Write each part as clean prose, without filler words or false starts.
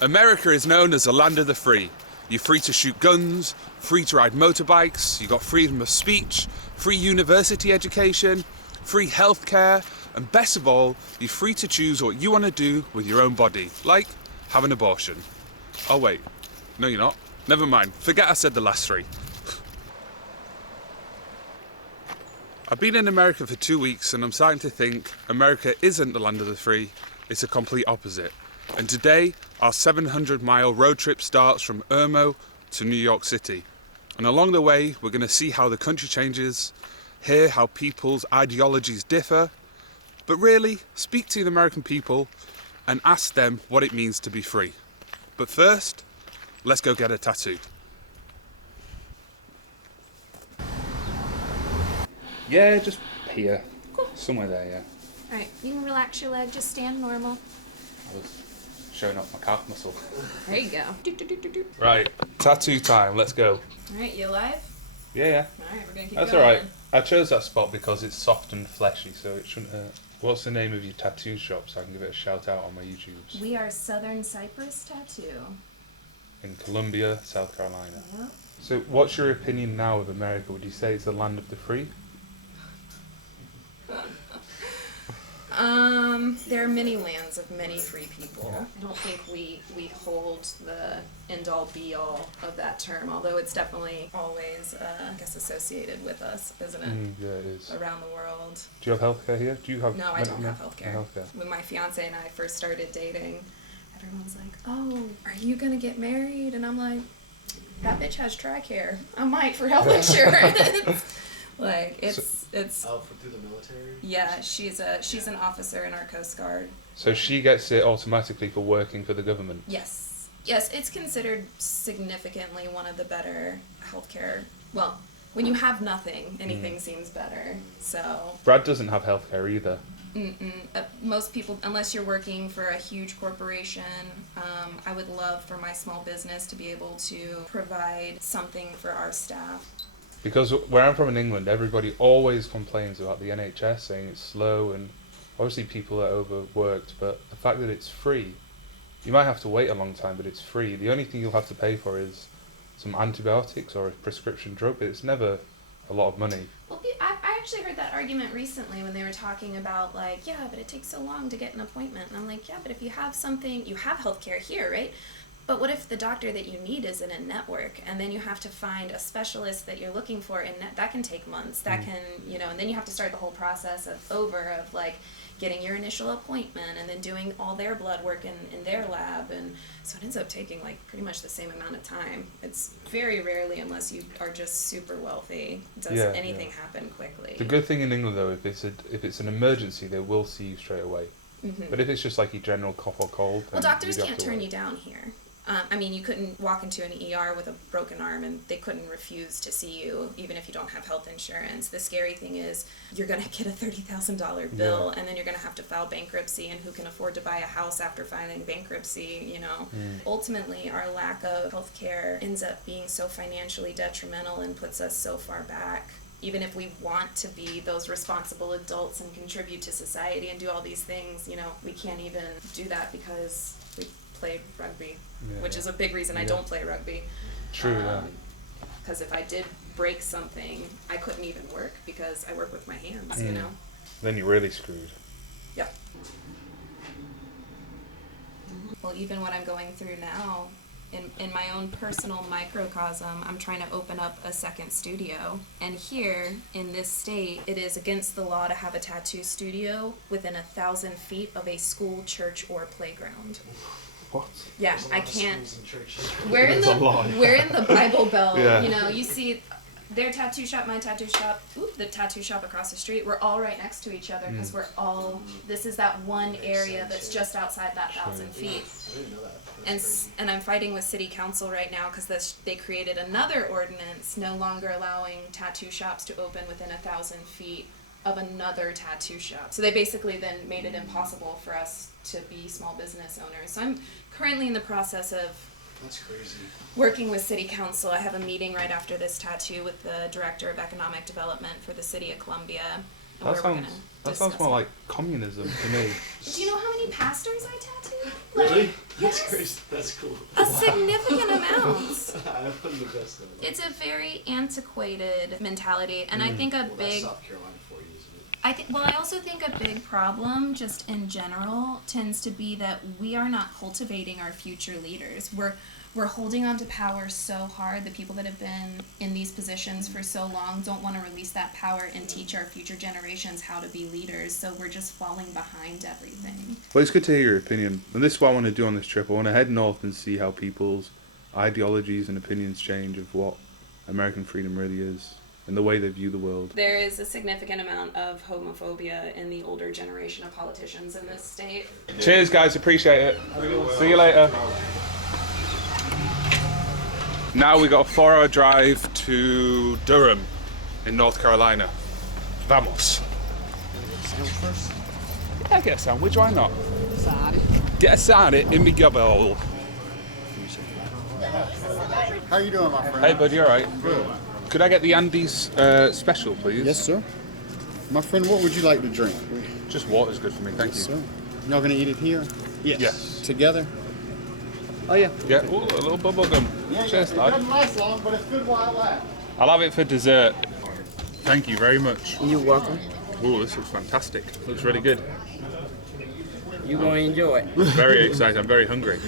America is known as the land of the free. You're free to shoot guns, free to ride motorbikes, you've got freedom of speech, free university education, free healthcare, and best of all, you're free to choose what you want to do with your own body, like have an abortion. Oh wait, no you're not. Never mind, forget I said the last three. I've been in America for 2 weeks and I'm starting to think America isn't the land of the free, it's a complete opposite. And today, our 700-mile road trip starts from Irmo to New York City. And along the way, we're going to see how the country changes, hear how people's ideologies differ, but really speak to the American people and ask them what it means to be free. But first, let's go get a tattoo. Yeah, just here. Cool. Somewhere there, yeah. Alright, you can relax your leg, just stand normal. I was showing off my calf muscle. There you go. Right, tattoo time, let's go. Alright, you alive? Yeah. Alright, we're gonna keep That's going. alright. I chose that spot because it's soft and fleshy, so it shouldn't hurt. What's the name of your tattoo shop so I can give it a shout out on my YouTubes? We are Southern Cypress Tattoo. In Columbia, South Carolina. Yep. So what's your opinion now of America? Would you say it's the land of the free? There are many lands of many free people. Yeah. I don't think we hold the end-all be-all of that term, although it's definitely always, I guess, associated with us, isn't it? Yeah, it is. Around the world. Do you have healthcare here? Do you have? No, I don't have healthcare. No healthcare. When my fiance and I first started dating, everyone was like, "Oh, are you gonna get married?" And I'm like, "That bitch has TRICARE. I might for health insurance." Like it's Oh, through the military? Yeah, she's an officer in our Coast Guard. So she gets it automatically for working for the government? Yes, it's considered significantly one of the better healthcare. Well, when you have nothing, anything seems better. So Brad doesn't have healthcare either. Most people, unless you're working for a huge corporation, I would love for my small business to be able to provide something for our staff. Because where I'm from in England, everybody always complains about the NHS, saying it's slow and obviously people are overworked, but the fact that it's free, you might have to wait a long time, but it's free. The only thing you'll have to pay for is some antibiotics or a prescription drug, but it's never a lot of money. Well, I actually heard that argument recently when they were talking about, like, yeah, but it takes so long to get an appointment. And I'm like, yeah, but if you have something, you have healthcare here, right? But what if the doctor that you need is in a network, and then you have to find a specialist that you're looking for, and that can take months. That can, and then you have to start the whole process of like getting your initial appointment, and then doing all their blood work in their lab, and so it ends up taking like pretty much the same amount of time. It's very rarely, unless you are just super wealthy, does anything happen quickly. The good thing in England though, if it's an emergency, they will see you straight away. But if it's just like your general cough or cold, then doctors can't turn you down here. You couldn't walk into an ER with a broken arm and they couldn't refuse to see you, even if you don't have health insurance. The scary thing is you're going to get a $30,000 bill, and then you're going to have to file bankruptcy, and who can afford to buy a house after filing bankruptcy, Ultimately, our lack of health care ends up being so financially detrimental and puts us so far back. Even if we want to be those responsible adults and contribute to society and do all these things, we can't even do that because we play rugby, which is a big reason I don't play rugby. True, because if I did break something, I couldn't even work because I work with my hands, Then you're really screwed. Yep. Well, even what I'm going through now, in my own personal microcosm, I'm trying to open up a second studio. And here, in this state, it is against the law to have a tattoo studio within 1,000 feet of a school, church, or playground. What? Yeah, I can't. We're in the Bible Belt. You see their tattoo shop, my tattoo shop, the tattoo shop across the street. We're all right next to each other because we're all. This is that one area that's just outside that 1,000 feet. I didn't know that. And I'm fighting with city council right now because they created another ordinance no longer allowing tattoo shops to open within 1,000 feet of another tattoo shop. So they basically then made it impossible for us to be small business owners. So I'm currently in the process of That's crazy. working with city council. I have a meeting right after this tattoo with the director of economic development for the city of Columbia. That sounds more like communism to me. Do you know how many pastors I tattooed? Really? That's crazy. That's cool. A significant amount. I'm the best of it. It's a very antiquated mentality, and I think Well, that's South Carolina for you, isn't it? I also think a big problem, just in general, tends to be that we are not cultivating our future leaders. We're holding on to power so hard. The people that have been in these positions for so long don't want to release that power and teach our future generations how to be leaders. So we're just falling behind everything. Well, it's good to hear your opinion. And this is what I want to do on this trip. I want to head north and see how people's ideologies and opinions change of what American freedom really is and the way they view the world. There is a significant amount of homophobia in the older generation of politicians in this state. Cheers, guys. Appreciate it. See you later. Now we got a 4-hour drive to Durham in North Carolina. Vamos. Yeah, get a sandwich, why not? Get a sandwich in me gobble. How you doing, my friend? Hey, bud, you alright? Good. Could I get the Andes special, please? Yes, sir. My friend, what would you like to drink? Just water's good for me, thank Yes, you. sir. Y'all gonna eat it here? Yes. Together? Oh, yeah. Yeah, ooh, a little bubble gum. Cheers, It lad. doesn't last long, but it's good while it lasts. I'll have it for dessert. Thank you very much. You're welcome. Ooh, this looks fantastic. Looks really good. You're gonna enjoy it. Very excited. I'm very hungry.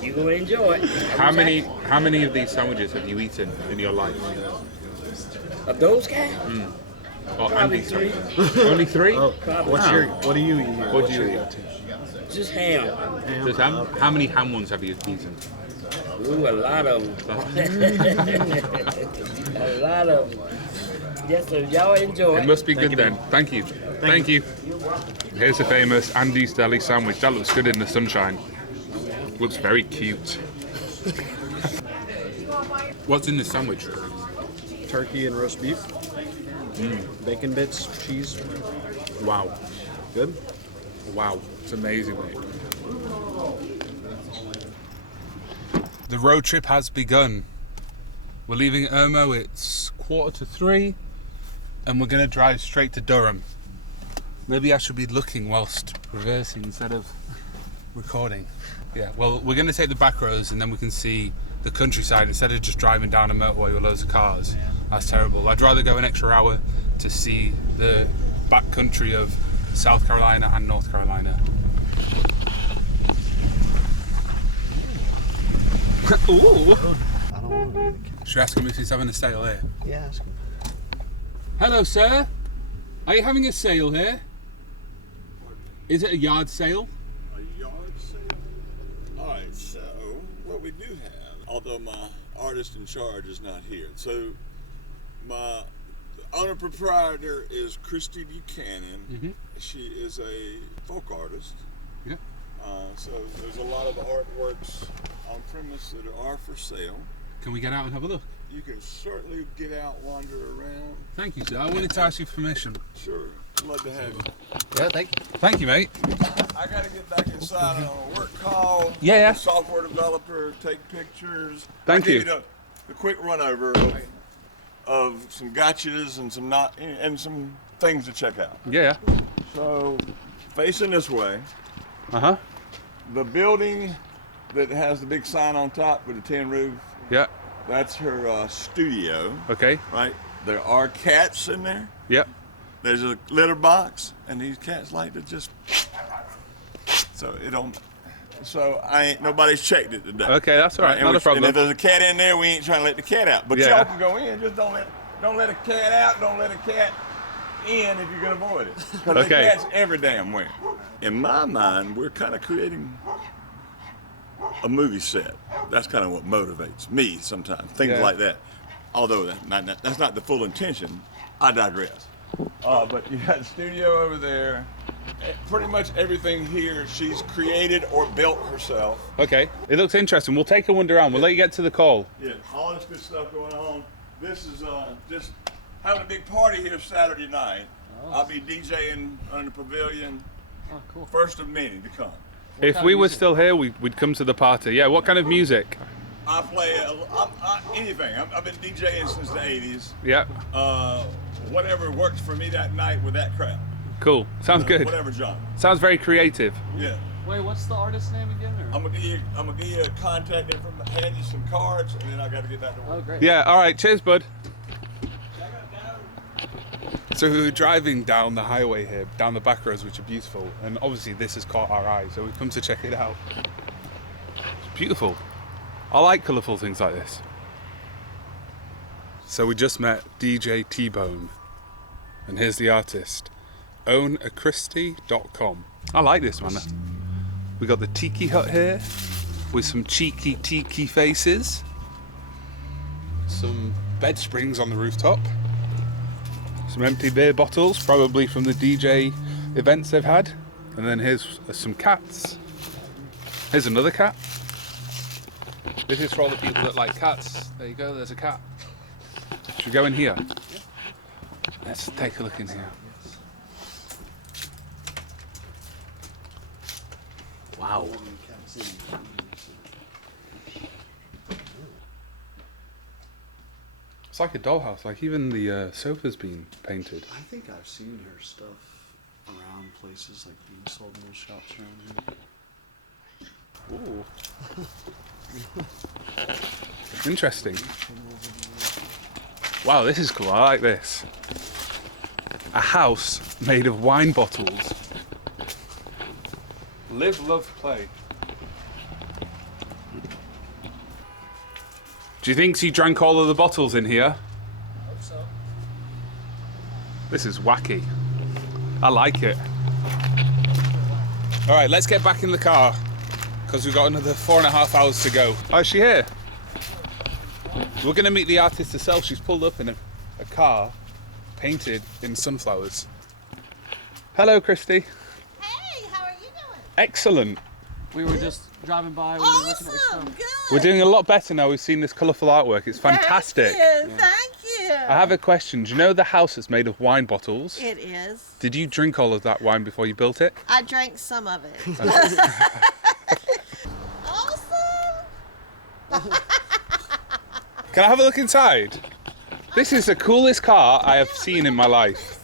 You're gonna enjoy it. How many of these sandwiches have you eaten in your life? Of those guys? Or Probably Andes? 3. Only 3? Probably. What do you eat here? What do you eat? Just ham. Just ham? How many ham ones have you eaten? Ooh, a lot of them. A lot of them. Yes, sir. Y'all enjoy It it. must be good then. Thank you. Thank you. Here's the famous Andes deli sandwich. That looks good in the sunshine. Looks very cute. What's in this sandwich? Turkey and roast beef. Bacon bits, cheese. Wow. Good. Wow. It's amazing, mate. The road trip has begun. We're leaving Irmo. It's 2:45, and we're going to drive straight to Durham. Maybe I should be looking whilst reversing instead of recording. Yeah, well, we're going to take the back roads and then we can see the countryside instead of just driving down a motorway with loads of cars. That's terrible. I'd rather go an extra hour to see the back country of South Carolina and North Carolina. Ooh! I don't want to be the cat. Should we ask him if he's having a sale here? Yeah, ask him. Hello, sir. Are you having a sale here? Is it a yard sale? A yard sale? Alright, so what we do have, although my artist in charge is not here, so my owner proprietor is Christy Buchanan. Mm-hmm. She is a folk artist. Yeah. So there's a lot of artworks on premise that are for sale. Can we get out and have a look? You can certainly get out, wander around. Thank you, sir. I wanted to ask you permission. Sure, love to have you. Yeah, thank you. Thank you, mate. I got to get back inside on a work call. Yeah. I'm a software developer, take pictures. Thank I'll you. give the quick run over of some gotchas and some not and some things to check out. Yeah. So, facing this way, Uh-huh. the building that has the big sign on top with the tin roof, Yeah. that's her studio, Okay. right? There are cats in there. Yeah. There's a litter box, and these cats like to just. So it don't. So nobody's checked it today. Okay, that's all right. And Not a And problem. if there's a cat in there, we ain't trying to let the cat out. But Yeah. y'all can go in. Just don't let a cat out. Don't let a cat in if you can avoid it. Because Okay. the cat's every damn where. In my mind, we're kind of creating a movie set. That's kind of what motivates me sometimes. Things Yeah. like that. Although that's not the full intention. I digress. But you got the studio over there. Pretty much everything here she's created or built herself. Okay. It looks interesting. We'll take a wander around. We'll let you get to the call. Yeah, all this good stuff going on. This is just having a big party here Saturday night. I'll be DJing on the pavilion. Oh, cool. First of many to come. If we were still here, we'd come to the party. Yeah, what kind of music? I play anything. I've been DJing since the 80s. Yeah. Whatever works for me that night with that crowd. Cool. Sounds good. Whatever genre. Sounds very creative. Yeah. Wait, what's the artist's name again? Or? I'm gonna give you a contact information, hand you some cards, and then I gotta get back to work. Oh, great. Yeah, all right, cheers, bud. So we were driving down the highway here, down the back roads, which are beautiful, and obviously this has caught our eye, so we've come to check it out. It's beautiful. I like colourful things like this. So we just met DJ T-Bone, and here's the artist, ownachristie.com. I like this, man. We got the tiki hut here, with some cheeky tiki faces, some bed springs on the rooftop, some empty beer bottles, probably from the DJ events they've had, and then here's some cats. Here's another cat. This is for all the people that like cats. There you go, there's a cat. Should we go in here? Let's take a look in here. Wow. It's like a dollhouse, like even the sofa's been painted. I think I've seen her stuff around places like being sold in those shops around here. Ooh. Interesting. Wow, this is cool. I like this. A house made of wine bottles. Live, love, play. Do you think she drank all of the bottles in here? I hope so. This is wacky. I like it. All right, let's get back in the car because we've got another 4.5 hours to go. Oh, is she here? We're going to meet the artist herself. She's pulled up in a car painted in sunflowers. Hello, Christy. Hey, how are you doing? Excellent. We were just driving by. We were looking at your Awesome, stuff. good. We're doing a lot better now. We've seen this colourful artwork. It's fantastic. Thank you. I have a question. Do you know the house that's made of wine bottles? It is. Did you drink all of that wine before you built it? I drank some of it. Awesome. Can I have a look inside? This is the coolest car I have seen in my life.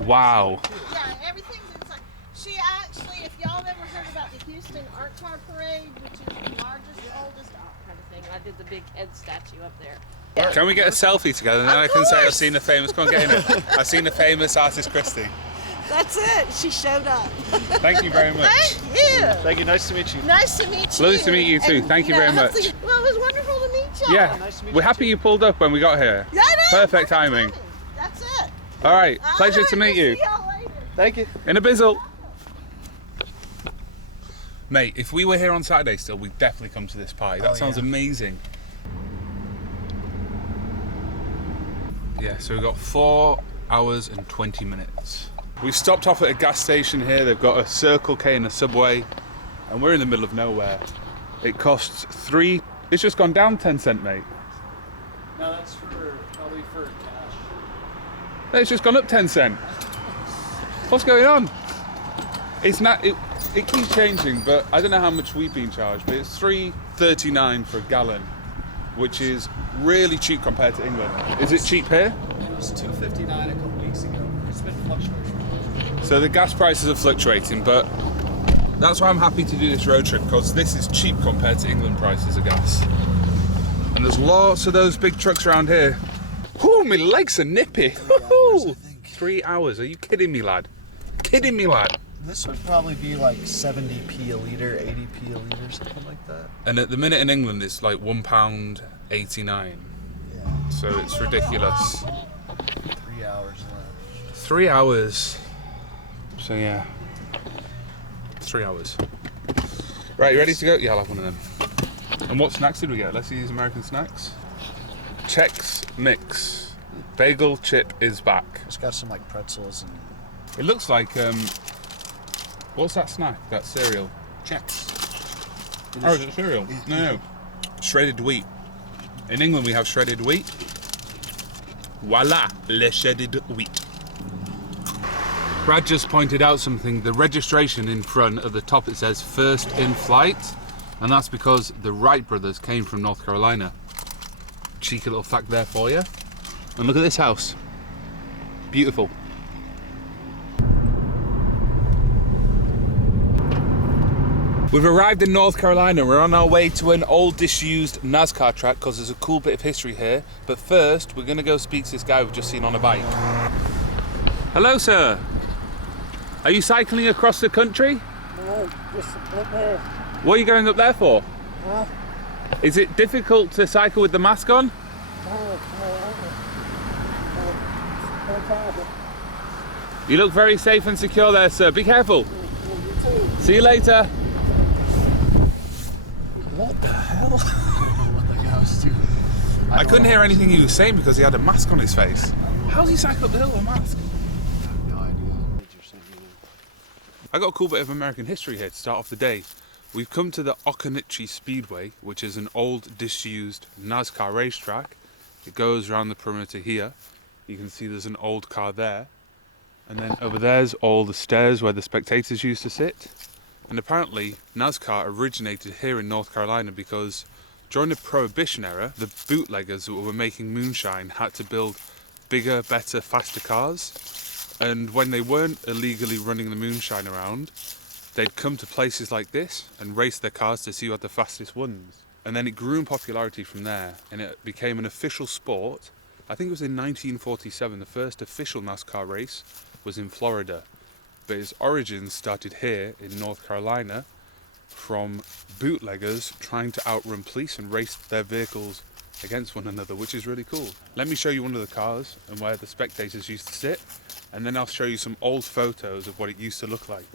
Wow. Yeah, everything's inside. She actually, if y'all have ever heard about the Houston Art Car Parade, which is the largest, oldest art kind of thing, I did the big head statue up there. Can we get a selfie together and then I can say I've seen a famous, come on, get in it. I've seen a famous artist, Christy. That's it. She showed up. Thank you very much. Thank you. Thank you. Nice to meet you. Nice to meet you. Lovely to meet you too. And, Thank you very much. hopefully- Well, it was wonderful to meet you. Yeah, nice to meet we're you happy you pulled up when we got here. Yeah, I know. Perfect timing. That's it. All right, pleasure All to right, meet we'll you. See y'all later. Thank you. In a bizzle. Mate, if we were here on Saturday still, we'd definitely come to this party. That sounds amazing. Yeah, so we've got 4 hours and 20 minutes. We've stopped off at a gas station here. They've got a Circle K and a Subway, and we're in the middle of nowhere. It costs it's just gone down 10 cents, mate. No, that's probably for cash. It's just gone up 10 cents. What's going on? It's not. It keeps changing, but I don't know how much we've been charged. But it's $3.39 for a gallon, which is really cheap compared to England. Is it cheap here? It was $2.59 a couple weeks ago. It's been fluctuating. So the gas prices are fluctuating, but that's why I'm happy to do this road trip, because this is cheap compared to England prices of gas. And there's lots of those big trucks around here. Whoo, my legs are nippy. 3 hours, are you kidding me, lad? Kidding me, lad. This would probably be like 70p a liter, 80p a liter, something like that. And at the minute in England, it's like £1.89. Yeah. So it's ridiculous. 3 hours left. 3 hours. So yeah. 3 hours. Right, you ready to go? Yeah, I'll have one of them. And what snacks did we get? Let's see these American snacks. Chex Mix. Bagel chip is back. It's got some like pretzels and It looks like, what's that snack? That cereal? Chex. Oh, is it cereal? No. Shredded wheat. In England we have shredded wheat. Voila, le shredded wheat. Brad just pointed out something. The registration in front at the top, it says first in flight, and that's because the Wright brothers came from North Carolina. Cheeky little fact there for you. And look at this house. Beautiful. We've arrived in North Carolina. We're on our way to an old disused NASCAR track because there's a cool bit of history here. But first, we're going to go speak to this guy we've just seen on a bike. Hello, sir. Are you cycling across the country? No, just up there. What are you going up there for? Huh? Is it difficult to cycle with the mask on? You look very safe and secure there, sir. Be careful. See you later. What the hell? What the guy was doing. I couldn't hear anything he was saying because he had a mask on his face. How does he cycle up the hill with a mask? No idea. I got a cool bit of American history here to start off the day. We've come to the Eccentric Speedway, which is an old, disused NASCAR racetrack. It goes around the perimeter here. You can see there's an old car there. And then over there's all the stairs where the spectators used to sit. And apparently NASCAR originated here in North Carolina because during the Prohibition era, the bootleggers that were making moonshine had to build bigger, better, faster cars. And when they weren't illegally running the moonshine around, they'd come to places like this and race their cars to see who had the fastest ones. And then it grew in popularity from there, and it became an official sport. I think it was in 1947, the first official NASCAR race was in Florida. But its origins started here in North Carolina from bootleggers trying to outrun police and race their vehicles against one another, which is really cool. Let me show you one of the cars and where the spectators used to sit, and then I'll show you some old photos of what it used to look like.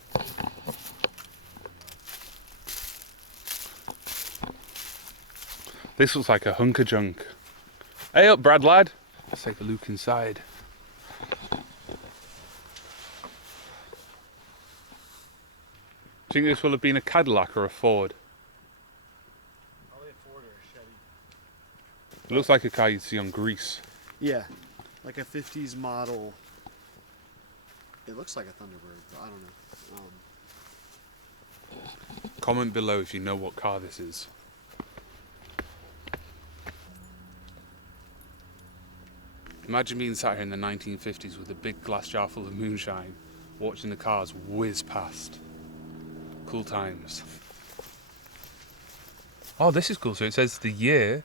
This looks like a hunk of junk. Hey up, Brad lad. Let's take a look inside. Do you think this will have been a Cadillac or a Ford? Probably a Ford or a Chevy. It looks like a car you'd see on Grease. Yeah, like a 50s model. It looks like a Thunderbird, but I don't know. Comment below if you know what car this is. Imagine being sat here in the 1950s with a big glass jar full of moonshine, watching the cars whiz past. Cool times. Oh, this is cool. So it says the year,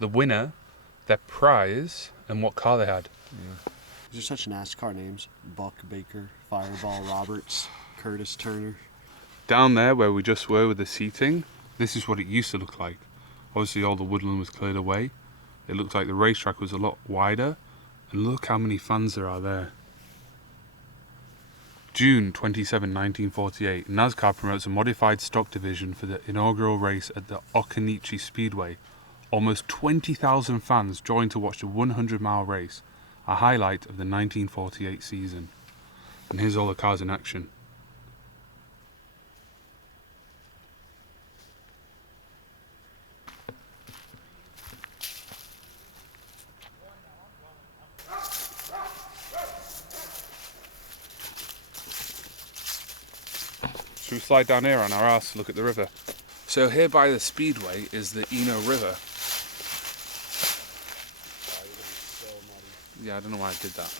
the winner, their prize, and what car they had. Yeah. These are such NASCAR names. Buck Baker, Fireball Roberts, Curtis Turner. Down there where we just were with the seating, this is what it used to look like. Obviously all the woodland was cleared away. It looked like the racetrack was a lot wider, and look how many fans there are there. June 27, 1948, NASCAR promotes a modified stock division for the inaugural race at the Eccentric Speedway. Almost 20,000 fans joined to watch the 100-mile race, a highlight of the 1948 season. And here's all the cars in action. Should we slide down here on our arse to look at the river? So here by the speedway is the Eno River. Yeah, I don't know why I did that.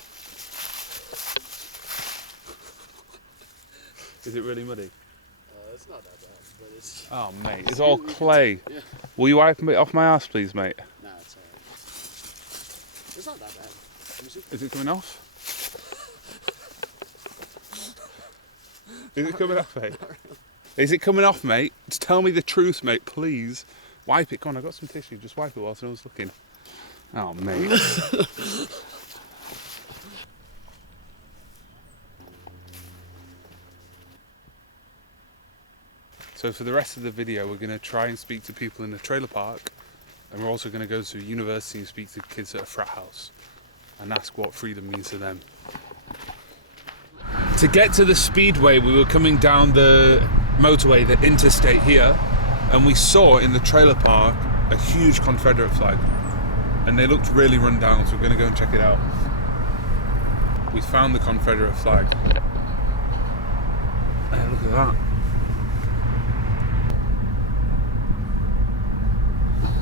Is it really muddy? It's not that bad, but it's... Oh mate, it's all clay. Yeah. Will you wipe me off my arse please, mate? Nah, it's alright. It's not that bad. Let me see. Is it coming off? Is it coming off, mate? Is it coming off, mate? Just tell me the truth, mate, please. Wipe it. Come on, I've got some tissue. Just wipe it whilst no one's looking. Oh, mate. So for the rest of the video, we're going to try and speak to people in the trailer park, and we're also going to go to a university and speak to kids at a frat house and ask what freedom means to them. To get to the speedway, we were coming down the motorway, the interstate here, and we saw in the trailer park a huge Confederate flag, and they looked really run down, so we're going to go and check it out. We found the Confederate flag. Hey, look at that.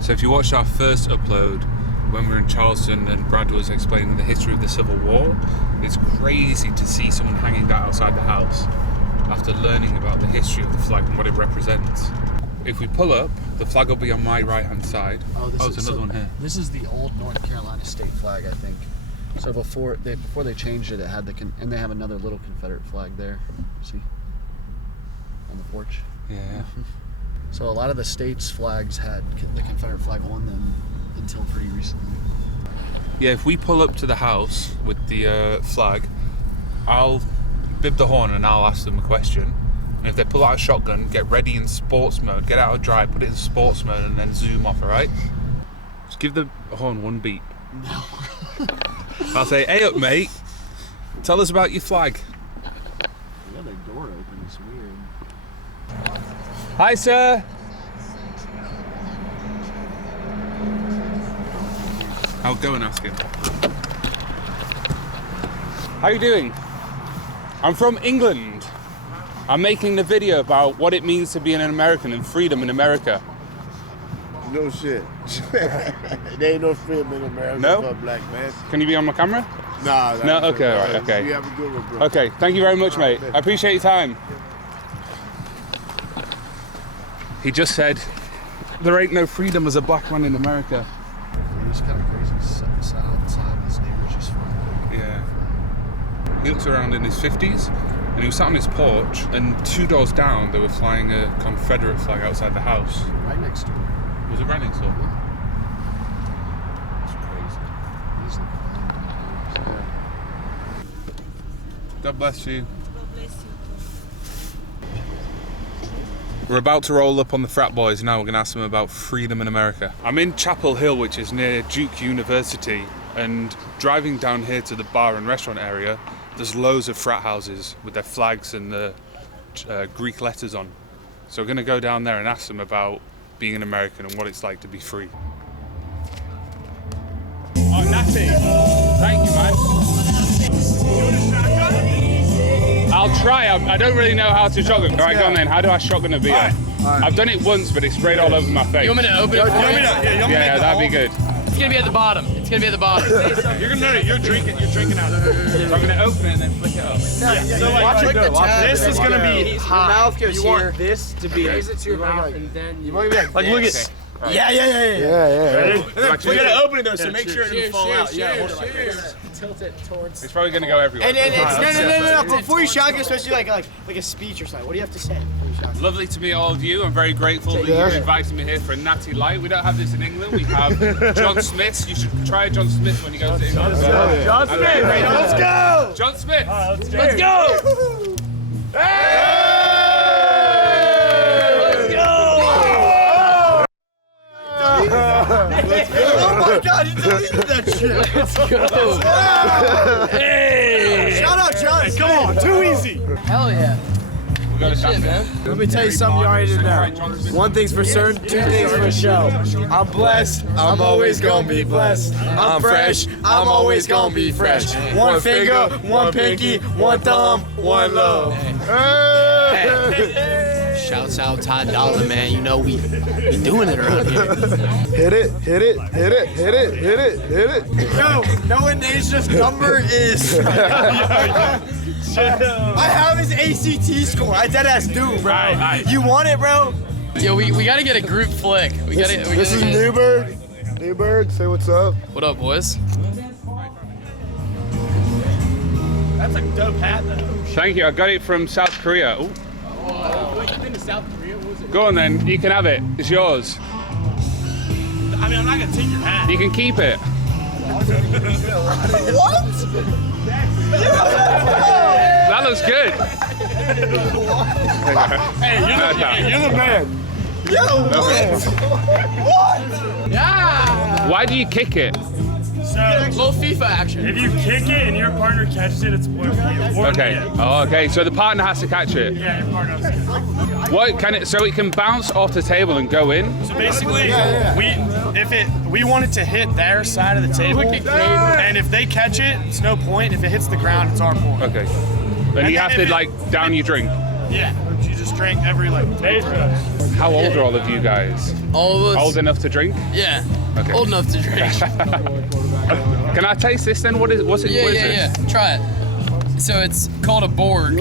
So if you watched our first upload when we were in Charleston and Brad was explaining the history of the Civil War, it's crazy to see someone hanging that outside the house. after learning about the history of the flag and what it represents. If we pull up, the flag will be on my right-hand side. Oh, there's another one here. This is the old North Carolina state flag, I think. So before they changed it, it had and they have another little Confederate flag there. See, on the porch. Yeah. So a lot of the states' flags had the Confederate flag on them until pretty recently. Yeah, if we pull up to the house with the flag, I'll bib the horn and I'll ask them a question. And if they pull out a shotgun, get ready in sports mode, get out of drive, put it in sports mode, and then zoom off, alright? Just give the horn one beat. No. I'll say, hey up, mate. Tell us about your flag. They got their door open, it's weird. Hi, sir. I'll go and ask him. How you doing? I'm from England. I'm making the video about what it means to be an American and freedom in America. No shit. There ain't no freedom in America No? for a black man. Can you be on my camera? Nah. No? Okay, all right, okay. You have a good one, bro. Okay, thank you very much, mate. I appreciate your time. He just said, there ain't no freedom as a black man in America. It's kind of crazy. Sat outside, his neighbor's just flying. Yeah. He looks around in his 50s, and he was sat on his porch, and 2 doors down, they were flying a Confederate flag outside the house. Right next door. Was it right next door? It's crazy. He's the behind. God bless you. We're about to roll up on the frat boys now. We're going to ask them about freedom in America. I'm in Chapel Hill, which is near Duke University, and driving down here to the bar and restaurant area, there's loads of frat houses with their flags and the Greek letters on. So we're going to go down there and ask them about being an American and what it's like to be free. Oh, Natty. Thank you, man. I'll try. I don't really know how to shotgun. All right, go on then. How do I shotgun a beer? All right. I've done it once, but it sprayed all over my face. You want me to open it for you? Yeah, that'd be good. It's gonna be at the bottom. It's gonna be at the bottom. You're drinking out of it. So I'm gonna open it and then flick it up. So watch it go. This is gonna be hot. Your mouth goes you here. want this to be Raise it to your mouth and then you want to be like look at. Right. Yeah. Ready? And then we gotta open it though, so make sure it doesn't fall out. Yeah, hold it like this. Tilt it towards. It's probably gonna go everywhere. And it's no. Before you shotgun, especially like a speech or something. What do you have to say? Lovely to meet all of you. I'm very grateful that you've invited me here for a natty light. We don't have this in England. We have John Smith's. You should try John Smith when you go to England. John Smith. Let's go. John Smith. Let's go. Oh my God, you deleted that shit. Let's go. Hey. Shout out, John. Hey, come on, too easy. Hell yeah. We got a shit, man. Let me tell you something you already know. One thing's for certain, two things for sure. I'm blessed, I'm always gonna be blessed. I'm fresh, I'm always gonna be fresh. One finger, one pinky, one thumb, one love. Shouts out Todd Dollar, man. You know we doing it around here. Hit it. Yo, know what Nation's number is? I have his ACT score. I deadass do, bro. Right. You want it, bro? Yo, we gotta get a group flick. This is Newberg. Newberg, say what's up. What up, boys? That's a dope hat, though. Thank you. I got it from South Korea. Ooh. You've been to South Korea? What was it? Go on then. You can have it. It's yours. I mean, I'm not gonna take your hat. You can keep it. What? That looks good. Hey, you're the man. Yo, what? Yeah. Why do you kick it? So, Little FIFA action. if you kick it and your partner catches it, it's a point for you. Okay. Oh, okay. So the partner has to catch it. Yeah, your partner has to catch it. What can it? So it can bounce off the table and go in. So basically, we want it to hit their side of the table, and if they catch it, it's no point. If it hits the ground, it's our point. Okay. Then you have to like down your drink. Yeah, you just drink every like. How old are all of you guys? All of us. Old enough to drink? Yeah. Okay. Old enough to drink. Can I taste this then? What's it? Yeah. Try it. So it's called a BORG.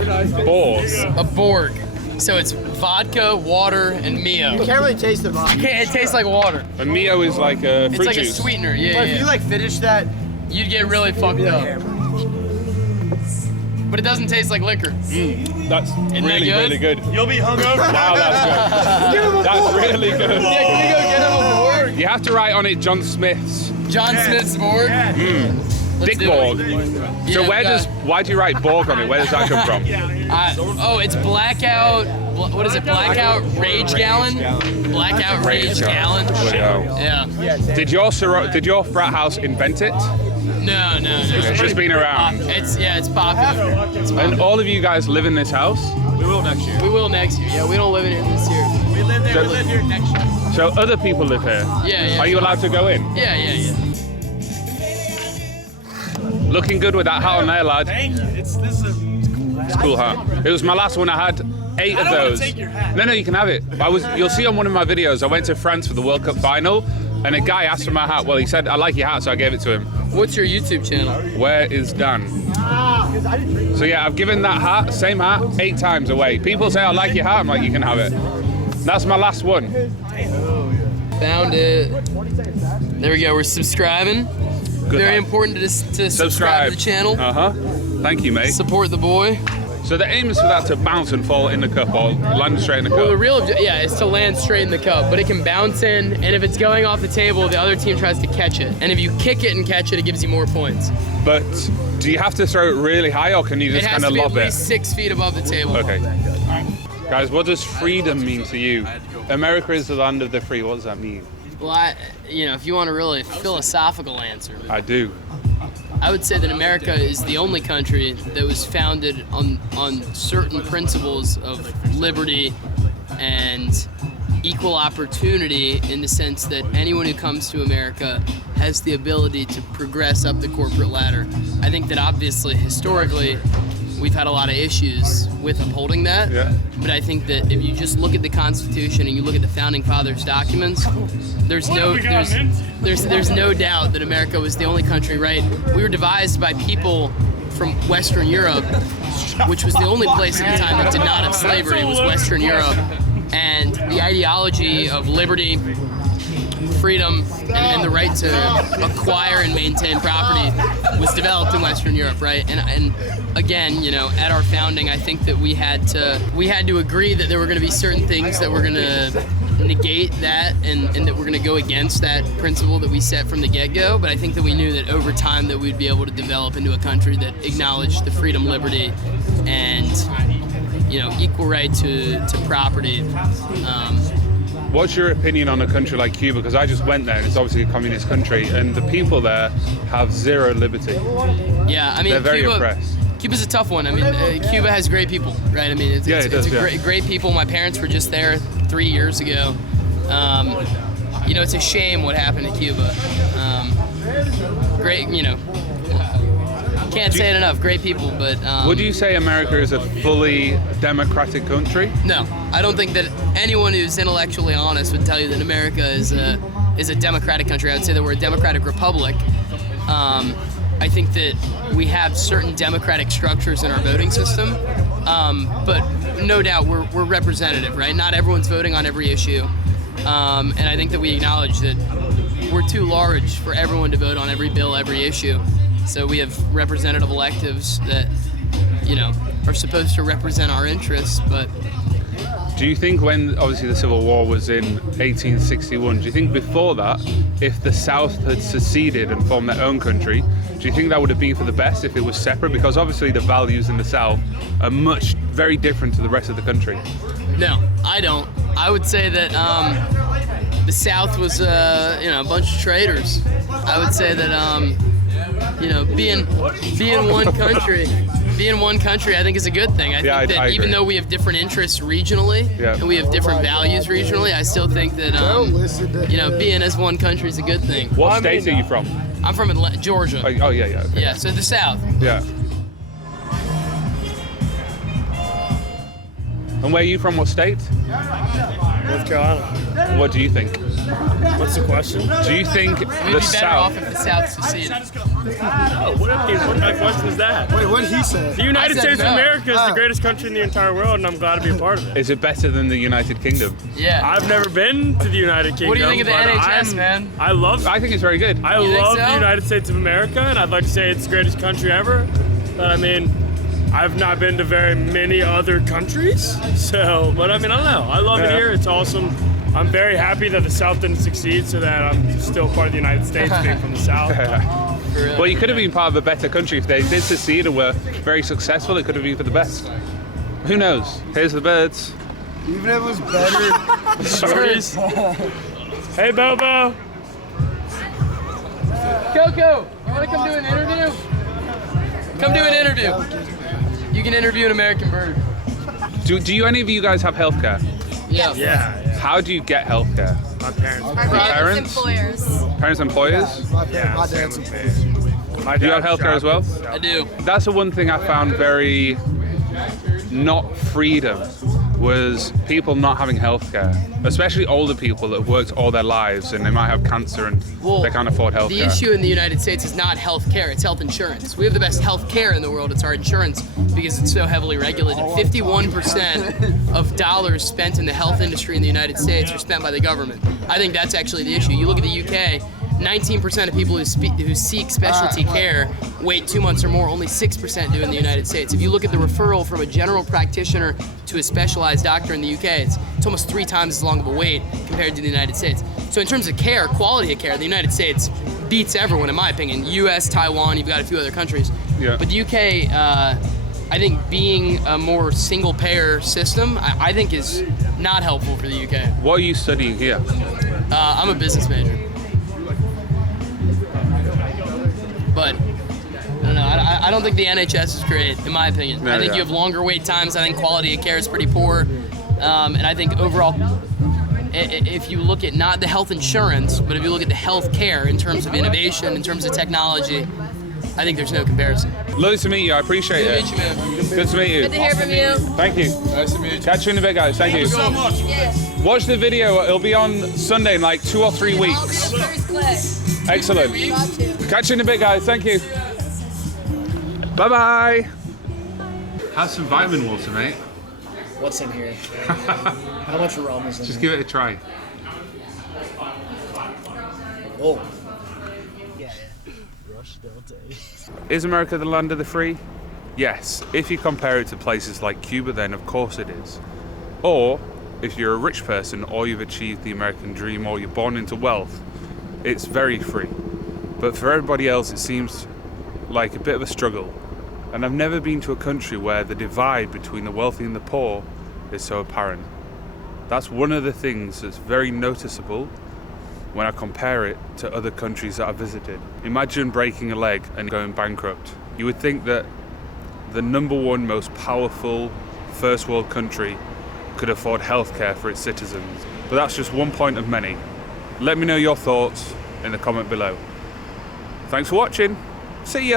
BORG. A BORG. So it's vodka, water, and Mio. You can't really taste the vodka. It tastes like water. And Mio is like a fruit It's like juice. a sweetener, But yeah. if you like finish that, You'd get really fucked up. But it doesn't taste like liquor. That's really, good? really good. you'll be hungover. Wow, that's good. That's really good. Yeah, can we go get him a BORG? You have to write on it John Smith's. John Smith's BORG? Let's Dick do it. Borg. Yeah, So we why do you write Borg on it? Where does that come from? It's blackout. What is it? Blackout Rage Gallon. Blackout Rage Gallon. Yeah. Did your frat house invent it? No. It's just been around. It's popular. And all of you guys live in this house? We will next year. We will next year. Yeah, we don't live in it this year. We live there. We live here next year. So other people live here? Yeah. Are you allowed to go in? Yeah. Looking good with that hat on there, lad. Thank you. It's a Cool hat. It was my last one. I had 8 of don't wanna those. take your hat. No, you can have it. You'll see on one of my videos, I went to France for the World Cup final, and a guy asked for my hat. Well, he said, I like your hat, so I gave it to him. What's your YouTube channel? Where is Dan? So yeah, I've given that hat, same hat, 8 times away. People say, I like your hat. I'm like, you can have it. That's my last one. Found it. There we go. We're subscribing. Good Very hat. important to subscribe to the channel. Thank you, mate. Support the boy. So the aim is for that to bounce and fall in the cup or land straight in the Well, the cup. real is to land straight in the cup, but it can bounce in, and if it's going off the table, the other team tries to catch it. And if you kick it and catch it, it gives you more points. But do you have to throw it really high, or can you It just has kind to of be at lob it? least 6 feet above the table. Okay. Guys, what does freedom mean to you? America is the land of the free. What does that mean? Well, if you want a really philosophical answer, I do. I would say that America is the only country that was founded on certain principles of liberty and equal opportunity, in the sense that anyone who comes to America has the ability to progress up the corporate ladder. I think that obviously, historically, we've had a lot of issues with upholding that. Yeah. But I think that if you just look at the Constitution and you look at the Founding Fathers' documents, there's no doubt that America was the only country, right? We were devised by people from Western Europe, which was the only place at the time that did not have slavery, was Western Europe. And the ideology of liberty, freedom, and the right to acquire and maintain property was developed in Western Europe, right? And again, at our founding, I think that we had to agree that there were going to be certain things that were going to negate that, and that we're going to go against that principle that we set from the get-go. But I think that we knew that over time that we'd be able to develop into a country that acknowledged the freedom, liberty, and equal right to property. What's your opinion on a country like Cuba? Because I just went there, and it's obviously a communist country, and the people there have zero liberty. Yeah, I mean, they're very oppressed. Cuba's a tough one. I mean, Cuba has great people, right? I mean, it's great people. My parents were just there 3 years ago. It's a shame what happened to Cuba. Great, can't say it enough. Great people, but would you say America is a fully democratic country? No, I don't think that anyone who's intellectually honest would tell you that America is a democratic country. I would say that we're a democratic republic. I think that we have certain democratic structures in our voting system, but no doubt we're representative, right? Not everyone's voting on every issue, and I think that we acknowledge that we're too large for everyone to vote on every bill, every issue. So we have representative electives that, are supposed to represent our interests, but... Do you think when, obviously, the Civil War was in 1861, do you think before that, if the South had seceded and formed their own country, do you think that would have been for the best if it was separate? Because obviously the values in the South are very different to the rest of the country. No, I don't. I would say that the South was, a bunch of traitors. I would say that, being one country, I think is a good thing. I think that even though we have different interests regionally, and we have different values regionally, I still think that, being as one country is a good thing. What state are you from? I'm from Georgia. Oh, yeah. Okay. Yeah, so the South. Yeah. And where are you from? What state? North Carolina. What do you think? What's the question? Do you think We'd the be better South... off if the South seceded. Oh, what kind of question is that? Wait, what did he say? The United I said States no. of America is the greatest country in the entire world, and I'm glad to be a part of it. Is it better than the United Kingdom? Yeah. I've never been to the United Kingdom. What do you think of the but NHS, man? I I think it's very good. You think love so? the United States of America, and I'd like to say it's the greatest country ever. But I mean, I've not been to very many other countries, so. But I mean, I don't know. I love it here. It's awesome. I'm very happy that the South didn't succeed, so that I'm still part of the United States, being from the South. Well, you could have been part of a better country if they did succeed and were very successful. It could have been for the best. Who knows? Here's the birds. Even if it was better. Shorties. Hey, Bobo. Coco, you want to come do an interview? Come do an interview. You can interview an American bird. Do any of you guys have healthcare? Yeah. Yeah. How do you get healthcare? My parents. Parents? Employers. Parents, employers? My Yeah, dad's same with me. Do you have healthcare as well? I do. That's the one thing I found very not freedom was people not having healthcare, especially older people that have worked all their lives and they might have cancer and they can't afford healthcare. The issue in the United States is not health care, it's health insurance. We have the best health care in the world, it's our insurance because it's so heavily regulated. 51% of dollars spent in the health industry in the United States are spent by the government. I think that's actually the issue. You look at the UK, 19% of people who seek specialty care wait 2 months or more, only 6% do in the United States. If you look at the referral from a general practitioner to a specialized doctor in the UK, it's almost 3 times as long of a wait compared to the United States. So in terms of care, quality of care, the United States beats everyone in my opinion. US, Taiwan, you've got a few other countries. Yeah. But the UK, I think being a more single payer system, I think is not helpful for the UK. What are you studying here? I'm a business major. But I don't know. I don't think the NHS is great, in my opinion. No, I think you have longer wait times. I think quality of care is pretty poor, and I think overall, if you look at not the health insurance, but if you look at the health care in terms of innovation, in terms of technology, I think there's no comparison. Lovely to meet you. I appreciate Good it. to meet you, man. Good to meet you. Good to hear from you. Thank you. Nice to meet you. Catch you in a bit, guys. Thank you. so much. Yes. Watch the video. It'll be on Sunday in like 2 or 3 weeks. Excellent. Catch you in a bit, guys. Thank you. Bye-bye. Have some vitamin water, mate. What's in here? How much rum is in Just here? give it a try. Oh. Yeah. Rush Delta. Is America the land of the free? Yes. If you compare it to places like Cuba, then of course it is. Or if you're a rich person, or you've achieved the American dream, or you're born into wealth, it's very free. But for everybody else, it seems like a bit of a struggle. And I've never been to a country where the divide between the wealthy and the poor is so apparent. That's one of the things that's very noticeable when I compare it to other countries that I've visited. Imagine breaking a leg and going bankrupt. You would think that the #1 most powerful first world country could afford healthcare for its citizens. But that's just one point of many. Let me know your thoughts in the comment below. Thanks for watching. See ya.